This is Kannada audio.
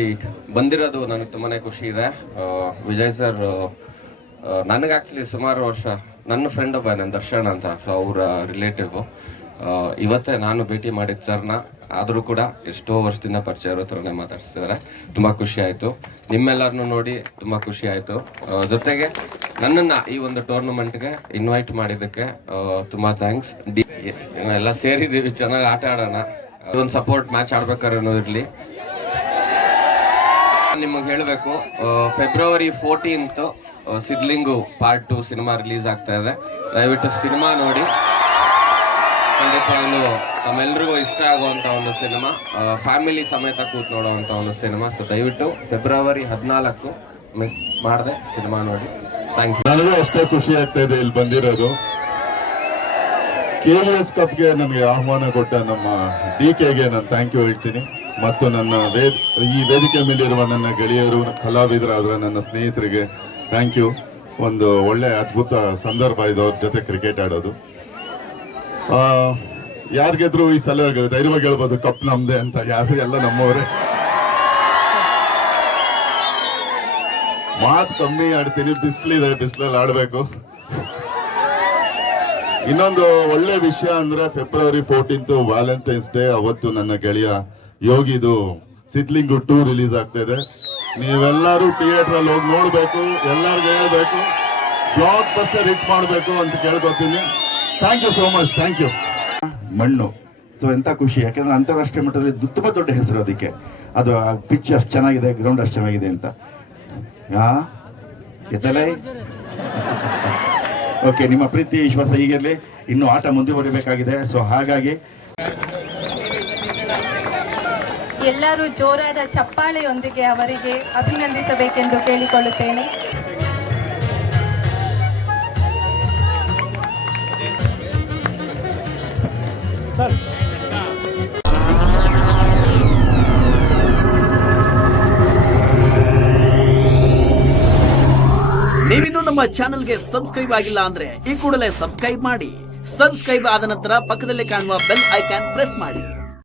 ಇಲ್ಲಿ ಬಂದಿರೋದು ನನಗೆ ತುಂಬಾನೇ ಖುಷಿ ಇದೆ. ವಿಜಯ್ ಸರ್ ನನಗೆ ಆಕ್ಚುಲಿ ಸುಮಾರು ವರ್ಷ ನನ್ನ ಫ್ರೆಂಡ್ ಒಬ್ಬ ನನ್ನ ದರ್ಶನ್ ಅಂತ, ಸೊ ಅವರ ರಿಲೇಟಿವ್. ಇವತ್ತೇ ನಾನು ಭೇಟಿ ಮಾಡಿದ ಸರ್ನ, ಆದರೂ ಕೂಡ ಎಷ್ಟೋ ವರ್ಷದಿಂದ ಪರಿಚಯ ಇರೋ ಥರನೇ ಮಾತಾಡ್ತಿದ್ದಾರೆ. ತುಂಬ ಖುಷಿ ಆಯಿತು. ನಿಮ್ಮೆಲ್ಲರನ್ನೂ ನೋಡಿ ತುಂಬ ಖುಷಿ ಆಯಿತು. ಜೊತೆಗೆ ನನ್ನನ್ನು ಈ ಒಂದು ಟೂರ್ನಮೆಂಟ್ಗೆ ಇನ್ವೈಟ್ ಮಾಡಿದ್ದಕ್ಕೆ ತುಂಬ ಥ್ಯಾಂಕ್ಸ್. ಎಲ್ಲ ಸೇರಿದ್ದೀವಿ, ಚೆನ್ನಾಗಿ ಆಟ ಆಡೋಣ. ಒಂದು ಸಪೋರ್ಟ್ ಮ್ಯಾಚ್ ಆಡ್ಬೇಕಾದ್ರೆ ಇರಲಿ. ನಿಮಗೆ ಹೇಳಬೇಕು, February 14th Sidlingu part 2 cinema release ಆಗ್ತಾ ಇದೆ. ದಯವಿಟ್ಟು ಸಿನಿಮಾ ನೋಡಿ. ಖಂಡಿತವಾಗ್ಲೂ ತಮ್ಮೆಲ್ರಿಗೂ ಇಷ್ಟ ಆಗುವಂತ ಒಂದು ಸಿನಿಮಾ, ಫ್ಯಾಮಿಲಿ ಸಮೇತ ಕೂತ್ ನೋಡುವಂತ ಒಂದು ಸಿನಿಮಾ. ಸೊ ದಯವಿಟ್ಟು ಫೆಬ್ರವರಿ 14 ಮಿಸ್ ಮಾಡದೆ ಸಿನಿಮಾ ನೋಡಿ. Thank you. ನನಗೂ ಅಷ್ಟೇ ಖುಷಿ ಆಗ್ತಾ ಇದೆ ಇಲ್ಲಿ ಬಂದಿರೋದು. KVS ಕಪ್ಗೆ ನನಗೆ ಆಹ್ವಾನ ಕೊಟ್ಟ ನಮ್ಮ DKಗೆ ನಾನು ಥ್ಯಾಂಕ್ ಯು ಹೇಳ್ತೀನಿ. ಮತ್ತು ನನ್ನ ಈ ವೇದಿಕೆ ಮೇಲಿರುವ ನನ್ನ ಗೆಳೆಯರು, ಕಲಾವಿದರಾದ ನನ್ನ ಸ್ನೇಹಿತರಿಗೆ ಥ್ಯಾಂಕ್ ಯು. ಒಂದು ಒಳ್ಳೆ ಅದ್ಭುತ ಸಂದರ್ಭ ಇದು ಅವ್ರ ಜೊತೆ ಕ್ರಿಕೆಟ್ ಆಡೋದು. ಯಾರಿಗೆದ್ರು ಈ ಸಲ ಧೈರ್ಯವಾಗಿ ಹೇಳ್ಬೋದು ಕಪ್ ನಮ್ದೆ ಅಂತ. ಯಾರು ಎಲ್ಲ ನಮ್ಮವರೇ. ಮಾತು ಕಮ್ಮಿ ಆಡ್ತೀನಿ, ಬಿಸಿಲಿದೆ, ಬಿಸಿಲಲ್ಲಿ ಆಡ್ಬೇಕು. ಇನ್ನೊಂದು ಒಳ್ಳೆ ವಿಷಯ ಅಂದ್ರೆ ಫೆಬ್ರವರಿ 14th ವ್ಯಾಲೆಂಟೈನ್ಸ್ ಡೇ. ಅವತ್ತು ನನ್ನ ಗೆಳೆಯ ಯೋಗಿದು ಸಿದ್ಲಿಂಗು 2 ರಿಲೀಸ್ ಆಗ್ತಾ ಇದೆ. ನೀವೆಲ್ಲರೂ ಥಿಯೇಟರ್ ಅಲ್ಲಿ ಹೋಗಿ ನೋಡ್ಬೇಕು. ಎಲ್ಲರಿಗೂ ಹೇಳ್ಬೇಕು, ಬ್ಲಾಕ್ ಬಸ್ಟರ್ ಹಿಟ್ ಮಾಡಬೇಕು ಅಂತ ಕೇಳ್ಕೊತೀನಿ. Thank you so much. Thank you. ಮಣ್ಣು ಸೊ ಎಂತ ಖುಷಿ, ಯಾಕಂದ್ರೆ ಅಂತಾರಾಷ್ಟ್ರೀಯ ಮಟ್ಟದಲ್ಲಿ ತುಂಬಾ ದೊಡ್ಡ ಹೆಸರು ಅದಕ್ಕೆ. ಅದು ಪಿಚ್ ಅಷ್ಟು ಚೆನ್ನಾಗಿದೆ, ಗ್ರೌಂಡ್ ಅಷ್ಟು ಚೆನ್ನಾಗಿದೆ ಅಂತ. ಎತ್ತಲೇ ಓಕೆ, ನಿಮ್ಮ ಪ್ರೀತಿ ವಿಶ್ವಾಸ ಹೀಗಿರಲಿ. ಇನ್ನು ಆಟ ಮುಂದುವರಿಬೇಕಾಗಿದೆ. ಸೊ ಹಾಗಾಗಿ ಎಲ್ಲರೂ ಜೋರಾದ ಚಪ್ಪಾಳೆಯೊಂದಿಗೆ ಅವರಿಗೆ ಅಭಿನಂದಿಸಬೇಕೆಂದು ಕೇಳಿಕೊಳ್ಳುತ್ತೇನೆ. ನೀವಿನ್ನು ನಮ್ಮ ಚಾನೆಲ್ಗೆ ಸಬ್ಸ್ಕ್ರೈಬ್ ಆಗಿಲ್ಲ ಅಂದ್ರೆ ಈ ಕೂಡಲೇ ಸಬ್ಸ್ಕ್ರೈಬ್ ಮಾಡಿ. ಸಬ್ಸ್ಕ್ರೈಬ್ ಆದ ನಂತರ ಪಕ್ಕದಲ್ಲಿ ಕಾಣುವ ಬೆಲ್ ಐಕಾನ್ ಪ್ರೆಸ್ ಮಾಡಿ.